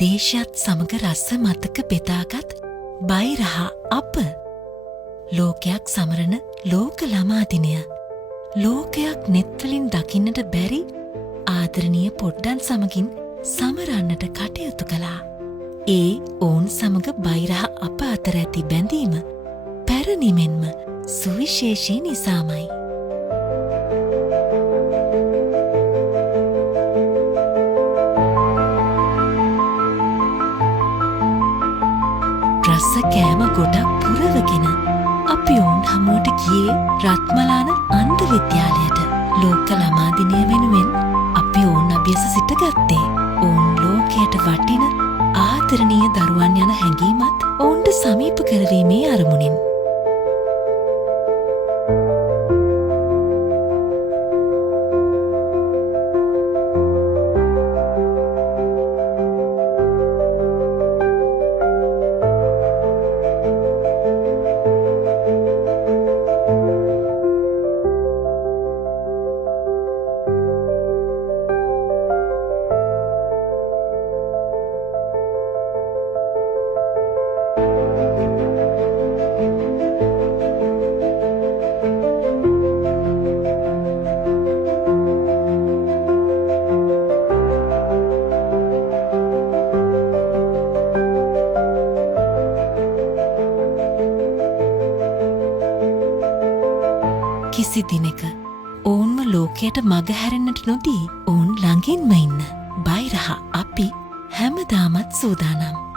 දේශයත් සමග රස්ස මතක බෙදාගත් බයිරහ අප ලෝකයක් සමරන ලෝක ළමා දිනය ලෝකයක් නෙත්වලින් දකින්නට බැරි ආදරණීය පොඩ්ඩන් සමගින් සමරන්නට කටයුතු කළා. ඒ ඔවුන් සමග බයිරහ අප අතර ඇති බැඳීම පැරණිමෙන්ම සුවිශේෂී නිසාමයි. රස කෑම ගොඩක් පුරවගෙන අපි ඔවුන් හමුවට ගියේ රත්මලාන අන්ධ විද්‍යාලයට. ලෝක ළමා දිනය වෙනුවෙන් අපි ඔවුන් අභ්‍යස සිට ගත්තේ. ඔවුන් ලෝකයට වටින ආදරණීය දරුවන් යන හැඟීමත් ඔවුන්ට සමීප කරවීමේ අරමුණින්. කිසි දිනක ඔවුන්ම ලෝකයට මග හැරෙන්නට නොදී ඔවුන් ළඟින්ම ඉන්න බයිරහ අපි හැමදාමත් සූදානම්.